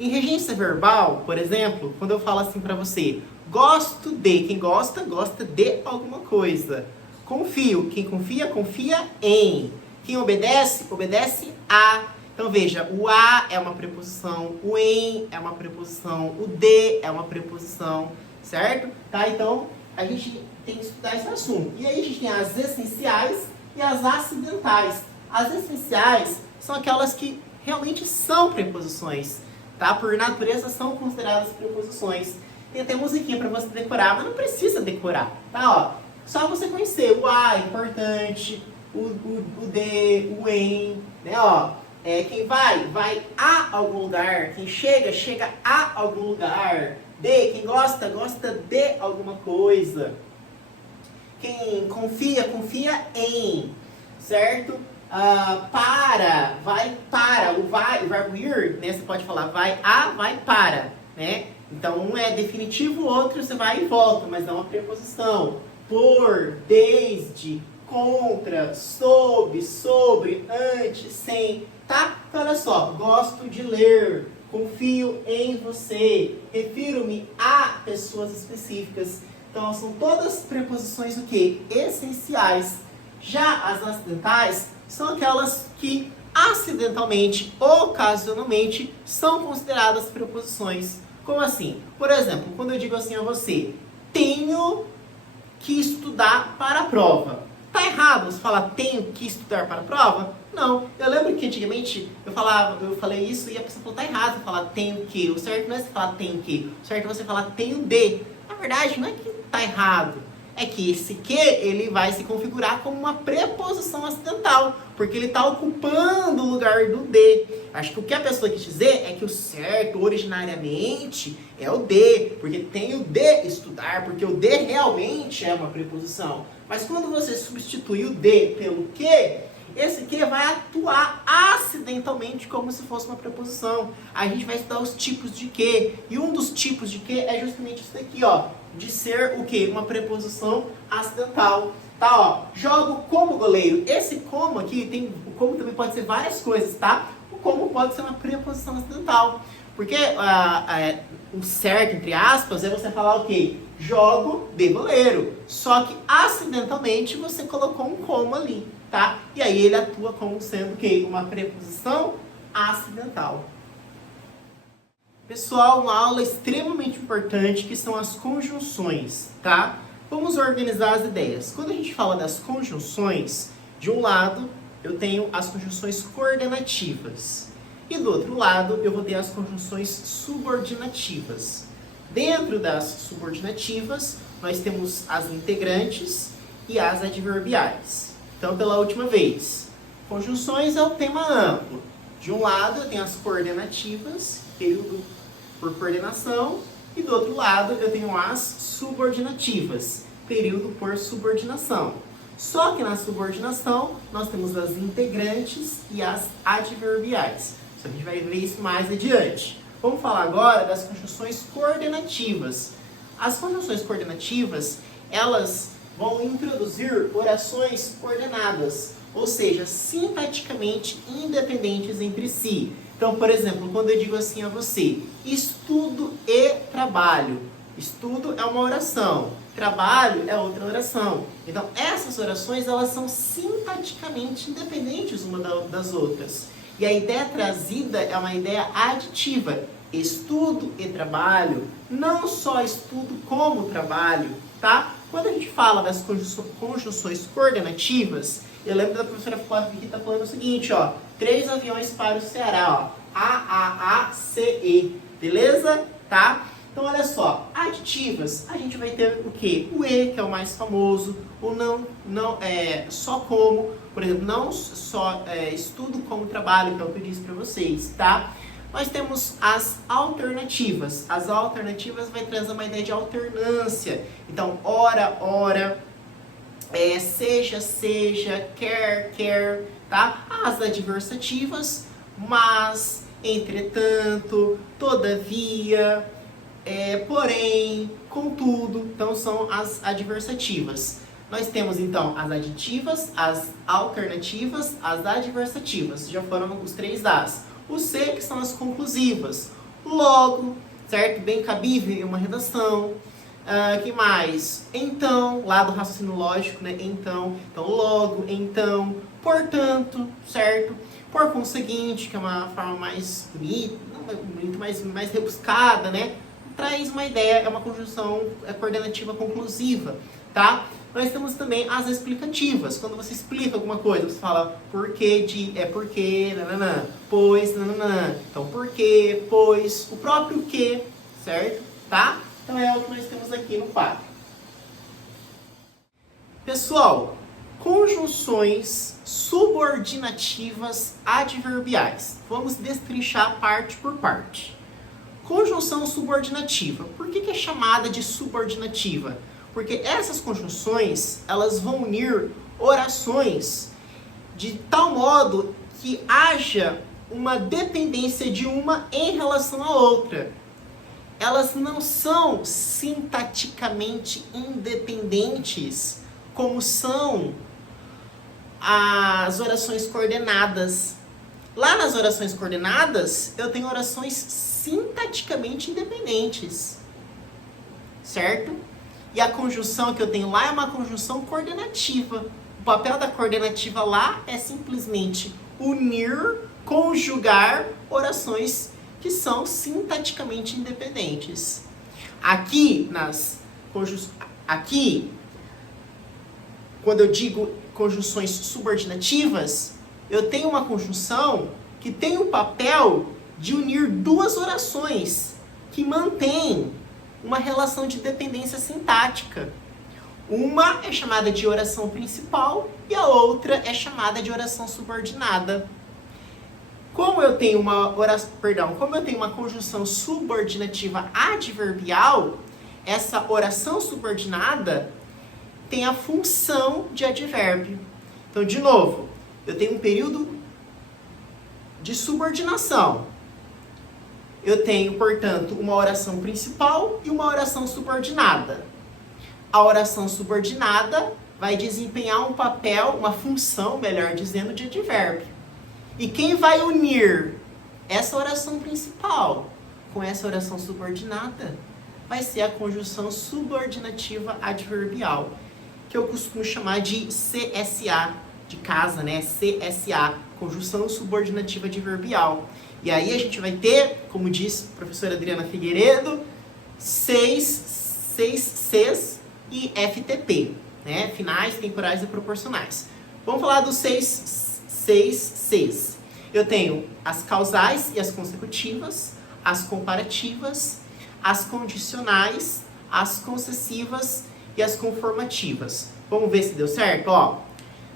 Em regência verbal, por exemplo, quando eu falo assim pra você, gosto de, quem gosta, gosta de alguma coisa. Confio, quem confia, confia em. Quem obedece, obedece a. Então veja, o a é uma preposição, o em é uma preposição, o de é uma preposição, certo? Tá? Então a gente tem que estudar esse assunto. E aí a gente tem as essenciais e as acidentais. As essenciais são aquelas que realmente são preposições, tá? Por natureza são consideradas preposições. Tem até musiquinha para você decorar, mas não precisa decorar, tá? Ó, só você conhecer o a é importante, o de, o em, né? Ó, quem vai a algum lugar. Quem chega a algum lugar. De, quem gosta de alguma coisa. Quem confia, confia em, certo? Vai para. O verbo ir, né? Você pode falar vai a, vai para, né? Então, um é definitivo, o outro você vai e volta, mas é uma preposição. Por, desde, contra, sob, sobre, antes, sem, tá? Então, olha só, gosto de ler, confio em você, refiro-me a pessoas específicas. Então, são todas preposições o quê? Essenciais. Já as acidentais são aquelas que acidentalmente, ocasionalmente, são consideradas preposições. Como assim? Por exemplo, quando eu digo assim a você, tenho que estudar para a prova. Tá errado você falar tenho que estudar para a prova? Não. Eu lembro que antigamente eu falei isso e a pessoa falou, tá errado você falar tenho que. O certo não é você falar tenho que. O certo é você falar tenho de. Na verdade, não é que tá errado. É que esse que, ele vai se configurar como uma preposição acidental, porque ele está ocupando o lugar do de. Acho que o que a pessoa quis dizer é que o certo, originariamente, é o de, porque tem o de estudar, porque o de realmente é uma preposição. Mas quando você substitui o de pelo que, esse que vai atuar acidentalmente como se fosse uma preposição. A gente vai estudar os tipos de que, e um dos tipos de que é justamente isso daqui, ó, de ser o quê? Uma preposição acidental. Tá, ó, jogo como goleiro. Esse como aqui, o como também pode ser várias coisas, tá? O como pode ser uma preposição acidental. Porque o certo, entre aspas, é você falar o quê? Jogo de goleiro. Só que acidentalmente você colocou um como ali, tá? E aí ele atua como sendo o quê? Uma preposição acidental. Pessoal, uma aula extremamente importante que são as conjunções, tá? Vamos organizar as ideias. Quando a gente fala das conjunções, de um lado eu tenho as conjunções coordenativas e do outro lado eu vou ter as conjunções subordinativas. Dentro das subordinativas, nós temos as integrantes e as adverbiais. Então, pela última vez, conjunções é o tema amplo. De um lado eu tenho as coordenativas, período por coordenação, e do outro lado eu tenho as subordinativas, período por subordinação. Só que na subordinação nós temos as integrantes e as adverbiais. A gente vai ver isso mais adiante. Vamos falar agora das conjunções coordenativas. As conjunções coordenativas, elas vão introduzir orações coordenadas, ou seja, sintaticamente independentes entre si. Então, por exemplo, quando eu digo assim a você, estudo e trabalho. Estudo é uma oração, trabalho é outra oração. Então, essas orações, elas são sintaticamente independentes uma das outras. E a ideia trazida é uma ideia aditiva. Estudo e trabalho, não só estudo como trabalho, tá? Quando a gente fala das conjunções coordenativas, eu lembro da professora Flávia que está falando o seguinte, ó, 3 aviões para o Ceará, ó, A-A-A-C-E, beleza? Tá? Então, olha só, aditivas, a gente vai ter o quê? O E, que é o mais famoso, o não só como, por exemplo, não só estudo como trabalho, que é o que eu disse para vocês, tá? Nós temos as alternativas. As alternativas vai trazer uma ideia de alternância. Então, ora, ora, seja, seja, quer, tá? As adversativas, mas, entretanto, todavia, porém, contudo. Então, são as adversativas. Nós temos, então, as aditivas, as alternativas, as adversativas. Já foram os 3 As. O C, que são as conclusivas. Logo, certo? Bem cabível em uma redação. Que mais? Então, lá do raciocínio lógico, né? Então, logo, então, portanto, certo? Por conseguinte, que é uma forma mais bonita, não bonita, mas mais rebuscada, né? Traz uma ideia, é uma conjunção coordenativa conclusiva, tá? Nós temos também as explicativas. Quando você explica alguma coisa, você fala porquê de porque, nananã, pois, nananã. Então, porquê, pois, o próprio que, certo? Tá? Então, é o que nós temos aqui no quadro. Pessoal, conjunções subordinativas adverbiais. Vamos destrinchar parte por parte. Conjunção subordinativa. Por que é chamada de subordinativa? Porque essas conjunções, elas vão unir orações de tal modo que haja uma dependência de uma em relação à outra. Elas não são sintaticamente independentes, como são as orações coordenadas. Lá nas orações coordenadas, eu tenho orações sintaticamente independentes, certo? E a conjunção que eu tenho lá é uma conjunção coordenativa. O papel da coordenativa lá é simplesmente unir, conjugar orações que são sintaticamente independentes. Aqui, quando eu digo conjunções subordinativas, eu tenho uma conjunção que tem o papel de unir 2 orações que mantêm uma relação de dependência sintática. Uma é chamada de oração principal e a outra é chamada de oração subordinada. Como eu tenho uma conjunção subordinativa adverbial, essa oração subordinada tem a função de advérbio. Então, de novo, eu tenho um período de subordinação. Eu tenho, portanto, uma oração principal e uma oração subordinada. A oração subordinada vai desempenhar um papel, uma função, melhor dizendo, de advérbio. E quem vai unir essa oração principal com essa oração subordinada vai ser a conjunção subordinativa adverbial, que eu costumo chamar de CSA, de casa, né? CSA, conjunção subordinativa adverbial. E aí a gente vai ter, como diz a professora Adriana Figueiredo, 6 Cs e FTP, né? Finais, temporais e proporcionais. Vamos falar dos seis Cs. Eu tenho as causais e as consecutivas, as comparativas, as condicionais, as concessivas e as conformativas. Vamos ver se deu certo? Ó,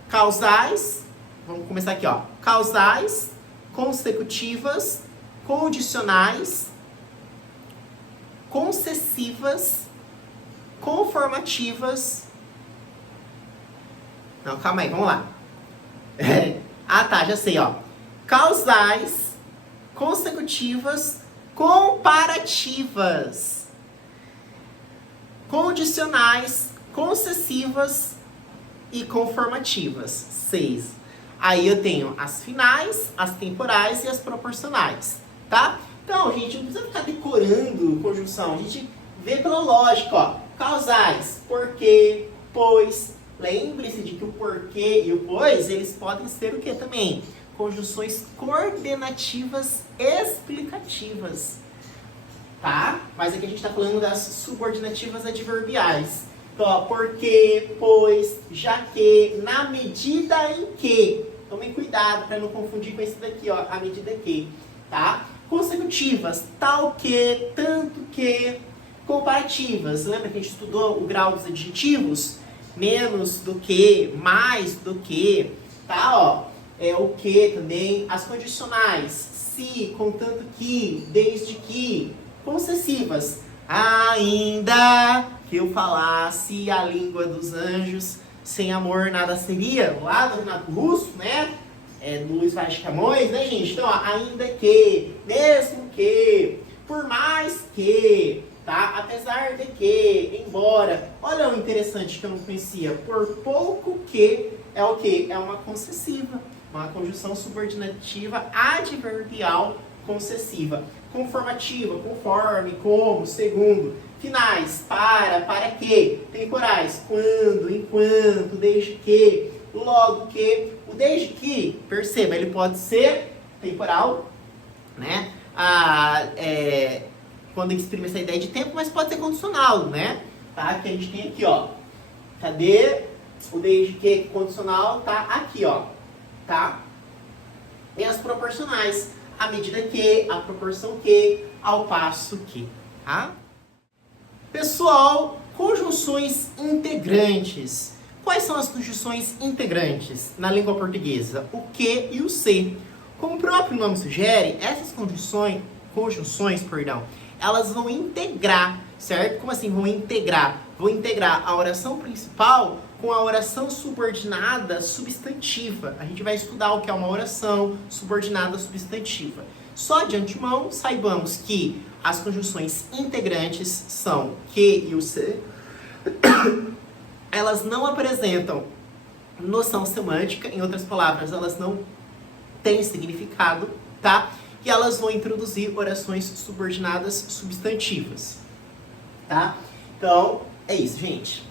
causais, vamos começar aqui, ó. Causais, consecutivas, condicionais, concessivas, conformativas. Não, calma aí, vamos lá. Ah, tá, já sei, ó. Causais, consecutivas, comparativas, condicionais, concessivas e conformativas. 6. Aí eu tenho as finais, as temporais e as proporcionais, tá? Então, gente, não precisa ficar decorando conjunção. A gente vê pela lógica, ó. Causais, porque, pois. Lembre-se de que o porquê e o pois, eles podem ser o que também? Conjunções coordenativas explicativas, tá? Mas aqui a gente está falando das subordinativas adverbiais. Então, ó, porque, pois, já que, na medida em que. Tomem cuidado para não confundir com esse daqui, ó, a medida que, tá? Consecutivas, tal que, tanto que. Comparativas, lembra que a gente estudou o grau dos adjetivos? Menos do que, mais do que, tá, ó, o que também, as condicionais, se, contanto que, desde que, concessivas, ainda que eu falasse a língua dos anjos, sem amor nada seria, lá do Renato Russo, né, do Luiz Vaz de Camões, né, gente, então, ó, ainda que, mesmo que, por mais que, tá? Apesar de que, embora, olha o interessante que eu não conhecia, por pouco que é o que? É uma concessiva, uma conjunção subordinativa adverbial concessiva. Conformativa, conforme, como, segundo. Finais, para que. Temporais, quando, enquanto, desde que, logo que. O desde que, perceba, ele pode ser temporal, né? Quando exprime essa ideia de tempo, mas pode ser condicional, né? Tá? Que a gente tem aqui, ó. Cadê o desde que condicional? Tá aqui, ó. Tá? E as proporcionais. A medida que, a proporção que, ao passo que. Tá? Pessoal, conjunções integrantes. Quais são as conjunções integrantes na língua portuguesa? O que e o se. Como o próprio nome sugere, essas conjunções, elas vão integrar, certo? Como assim vão integrar? Vão integrar a oração principal com a oração subordinada substantiva. A gente vai estudar o que é uma oração subordinada substantiva. Só de antemão, saibamos que as conjunções integrantes são que e o se. Elas não apresentam noção semântica, em outras palavras, elas não têm significado, tá? E elas vão introduzir orações subordinadas substantivas, tá? Então, é isso, gente.